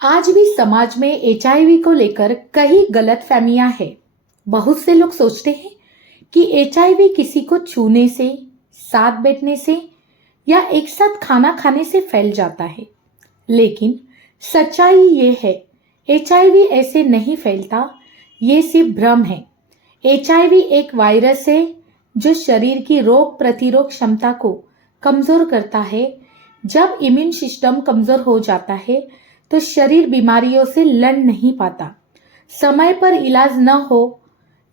आज भी समाज में एचआईवी को लेकर कई गलतफहमियां हैं। बहुत से लोग सोचते हैं कि एचआईवी किसी को छूने से, साथ बैठने से या एक साथ खाना खाने से फैल जाता है। लेकिन सच्चाई ये है, एचआईवी ऐसे नहीं फैलता। ये सिर्फ भ्रम है। एचआईवी एक वायरस है जो शरीर की रोग प्रतिरोध क्षमता को कमजोर करता है। जब इम्यून सिस्टम कमजोर हो जाता है तो शरीर बीमारियों से लड़ नहीं पाता। समय पर इलाज न हो,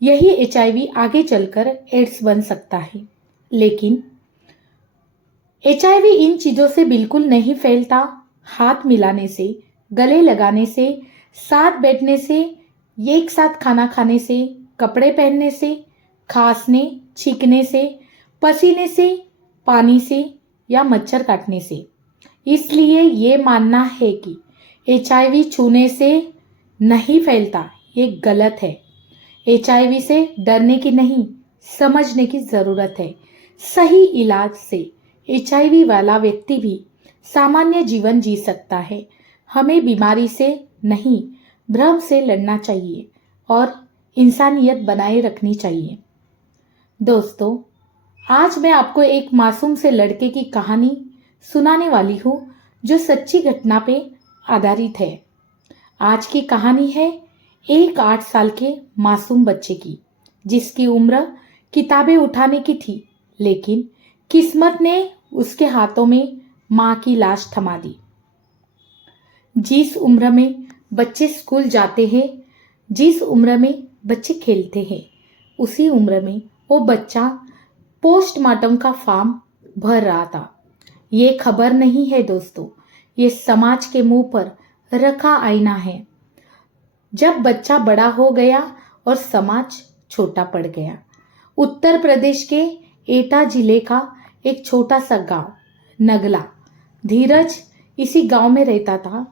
यही एचआईवी आगे चलकर एड्स बन सकता है। लेकिन एचआईवी इन चीजों से बिल्कुल नहीं फैलता। हाथ मिलाने से, गले लगाने से, साथ बैठने से, एक साथ खाना खाने से, कपड़े पहनने से, खांसने, छींकने से, पसीने से, पानी से या मच्छर काटने से। इसलिए ये मानना है कि एचआईवी छूने से नहीं फैलता, ये गलत है। एचआईवी से डरने की नहीं, समझने की जरूरत है। सही इलाज से एचआईवी वाला व्यक्ति भी सामान्य जीवन जी सकता है। हमें बीमारी से नहीं, भ्रम से लड़ना चाहिए और इंसानियत बनाए रखनी चाहिए। दोस्तों, आज मैं आपको एक मासूम से लड़के की कहानी सुनाने वाली हूँ जो सच्ची घटना पे आधारित है। आज की कहानी है एक 8 साल के मासूम बच्चे की, जिसकी उम्र किताबें उठाने की थी, लेकिन किस्मत ने उसके हाथों में मां की लाश थमा दी। जिस उम्र में बच्चे स्कूल जाते हैं, जिस उम्र में बच्चे खेलते हैं, उसी उम्र में वो बच्चा पोस्टमार्टम का फॉर्म भर रहा था। ये खबर नहीं है दोस्तों, ये समाज के मुंह पर रखा आईना है। जब बच्चा बड़ा हो गया और समाज छोटा पड़ गया। उत्तर प्रदेश के एटा जिले का एक छोटा सा गांव नगला, धीरज इसी गांव में रहता था।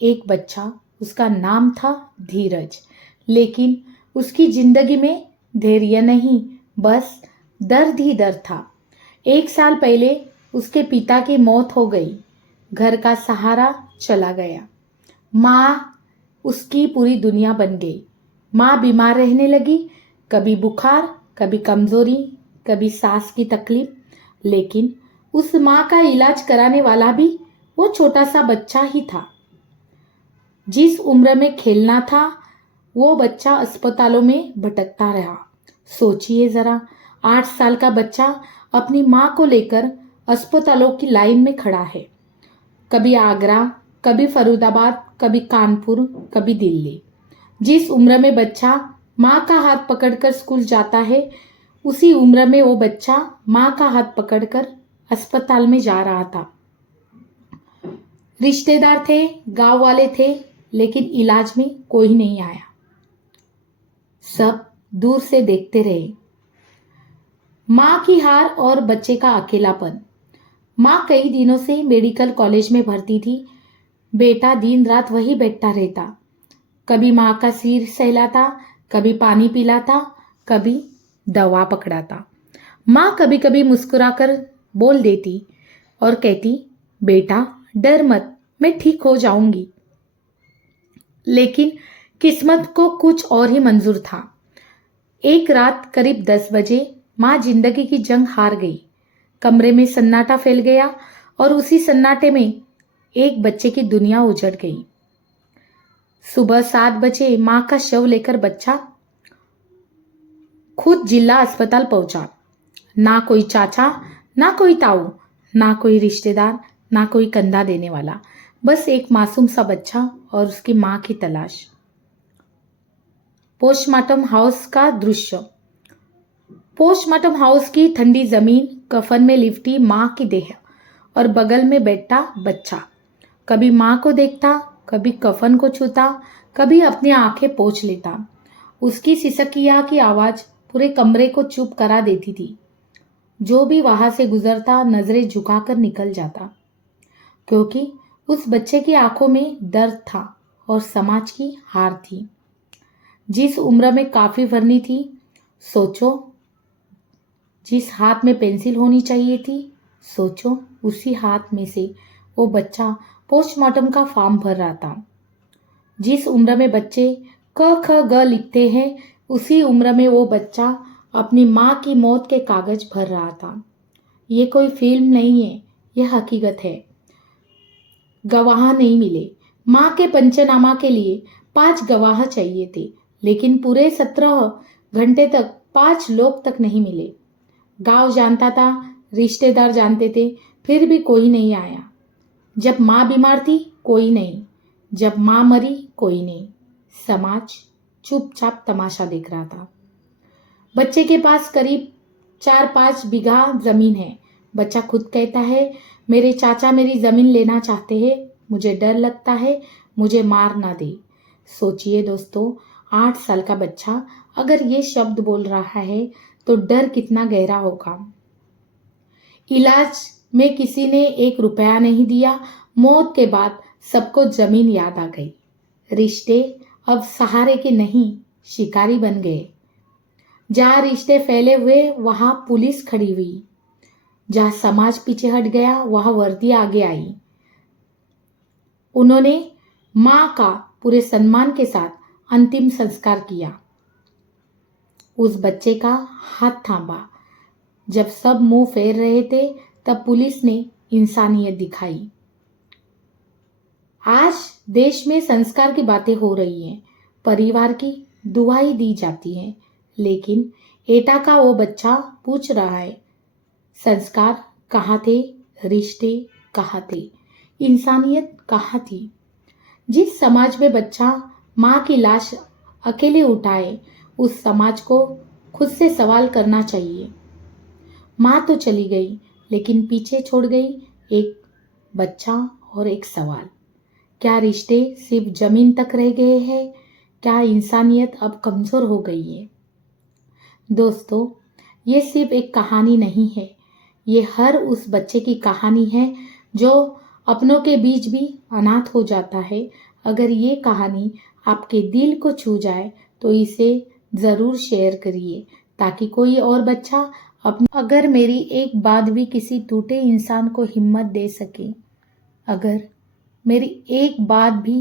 एक बच्चा, उसका नाम था धीरज, लेकिन उसकी जिंदगी में धैर्य नहीं, बस दर्द ही दर्द था। 1 साल पहले उसके पिता की मौत हो गई। घर का सहारा चला गया। माँ उसकी पूरी दुनिया बन गई। माँ बीमार रहने लगी, कभी बुखार, कभी कमजोरी, कभी सांस की तकलीफ। लेकिन उस माँ का इलाज कराने वाला भी वो छोटा सा बच्चा ही था। जिस उम्र में खेलना था, वो बच्चा अस्पतालों में भटकता रहा। सोचिए जरा, 8 साल का बच्चा अपनी माँ को लेकर अस्पतालों की लाइन में खड़ा है। कभी आगरा, कभी फरीदाबाद, कभी कानपुर, कभी दिल्ली। जिस उम्र में बच्चा माँ का हाथ पकड़कर स्कूल जाता है, उसी उम्र में वो बच्चा माँ का हाथ पकड़कर अस्पताल में जा रहा था। रिश्तेदार थे, गांव वाले थे, लेकिन इलाज में कोई नहीं आया। सब दूर से देखते रहे। माँ की हार और बच्चे का अकेलापन। माँ कई दिनों से मेडिकल कॉलेज में भर्ती थी। बेटा दिन रात वही बैठा रहता। कभी माँ का सिर सहलाता, कभी पानी पिलाता, कभी दवा पकड़ाता। माँ कभी कभी मुस्कुराकर बोल देती और कहती, बेटा डर मत, मैं ठीक हो जाऊंगी। लेकिन किस्मत को कुछ और ही मंजूर था। एक रात करीब 10 बजे माँ जिंदगी की जंग हार गई। कमरे में सन्नाटा फैल गया और उसी सन्नाटे में एक बच्चे की दुनिया उजड़ गई। सुबह 7 बजे माँ का शव लेकर बच्चा खुद जिला अस्पताल पहुंचा। ना कोई चाचा, ना कोई ताऊ, ना कोई रिश्तेदार, ना कोई कंधा देने वाला, बस एक मासूम सा बच्चा और उसकी माँ की तलाश। पोस्टमार्टम हाउस का दृश्य। पोस्टमार्टम हाउस की ठंडी जमीन, कफन में लिपटी माँ की देह और बगल में बैठा बच्चा। कभी माँ को देखता, कभी कफन को छूता, कभी अपनी आंखें पोंछ लेता। उसकी सिसकिया की आवाज पूरे कमरे को चुप करा देती थी। जो भी वहां से गुजरता नजरें झुकाकर निकल जाता, क्योंकि उस बच्चे की आंखों में दर्द था और समाज की हार थी। जिस उम्र में काफी भरनी थी, सोचो, जिस हाथ में पेंसिल होनी चाहिए थी, सोचो उसी हाथ में से वो बच्चा पोस्टमार्टम का फॉर्म भर रहा था। जिस उम्र में बच्चे क ख ग लिखते हैं उसी उम्र में वो बच्चा अपनी माँ की मौत के कागज भर रहा था। ये कोई फिल्म नहीं है, यह हकीकत है। गवाह नहीं मिले। माँ के पंचनामा के लिए 5 गवाह चाहिए थे, लेकिन पूरे 17 घंटे तक 5 लोग तक नहीं मिले। गांव जानता था, रिश्तेदार जानते थे, फिर भी कोई नहीं आया। जब माँ बीमार थी कोई नहीं, जब माँ मरी कोई नहीं। समाज चुपचाप तमाशा देख रहा था। बच्चे के पास करीब 4-5 बीघा जमीन है। बच्चा खुद कहता है, मेरे चाचा मेरी जमीन लेना चाहते हैं, मुझे डर लगता है, मुझे मार ना दे। सोचिए दोस्तों, 8 साल का बच्चा अगर ये शब्द बोल रहा है तो डर कितना गहरा होगा। इलाज में किसी ने 1 रुपया नहीं दिया। मौत के बाद सबको जमीन याद आ गई। रिश्ते अब सहारे के नहीं, शिकारी बन गए। जहाँ रिश्ते फैले हुए वहां पुलिस खड़ी हुई, जहाँ समाज पीछे हट गया वहां वर्दी आगे आई। उन्होंने माँ का पूरे सम्मान के साथ अंतिम संस्कार किया। उस बच्चे का हाथ थामा। जब सब मुंह फेर रहे थे तब पुलिस ने इंसानियत दिखाई। आज देश में संस्कार की बातें हो रही हैं, परिवार की दुआई दी जाती है, लेकिन एटा का वो बच्चा पूछ रहा है, संस्कार कहाँ थे, रिश्ते कहाँ थे, इंसानियत कहाँ थी। जिस समाज में बच्चा माँ की लाश अकेले उठाए, उस समाज को खुद से सवाल करना चाहिए। माँ तो चली गई, लेकिन पीछे छोड़ गई एक बच्चा और एक सवाल। क्या रिश्ते सिर्फ जमीन तक रह गए हैं? क्या इंसानियत अब कमजोर हो गई है? दोस्तों, ये सिर्फ एक कहानी नहीं है, ये हर उस बच्चे की कहानी है जो अपनों के बीच भी अनाथ हो जाता है। अगर ये कहानी आपके दिल को छू जाए तो इसे ज़रूर शेयर करिए, ताकि कोई और बच्चा अगर मेरी एक बात भी किसी टूटे इंसान को हिम्मत दे सके, अगर मेरी एक बात भी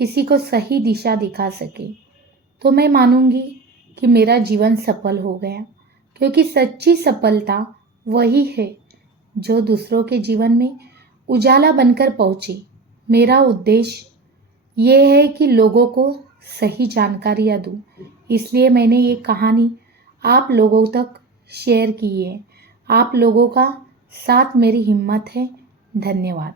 किसी को सही दिशा दिखा सके, तो मैं मानूंगी कि मेरा जीवन सफल हो गया। क्योंकि सच्ची सफलता वही है जो दूसरों के जीवन में उजाला बनकर पहुंचे। मेरा उद्देश्य ये है कि लोगों को सही जानकारियाँ दूँ, इसलिए मैंने ये कहानी आप लोगों तक शेयर की है। आप लोगों का साथ मेरी हिम्मत है। धन्यवाद।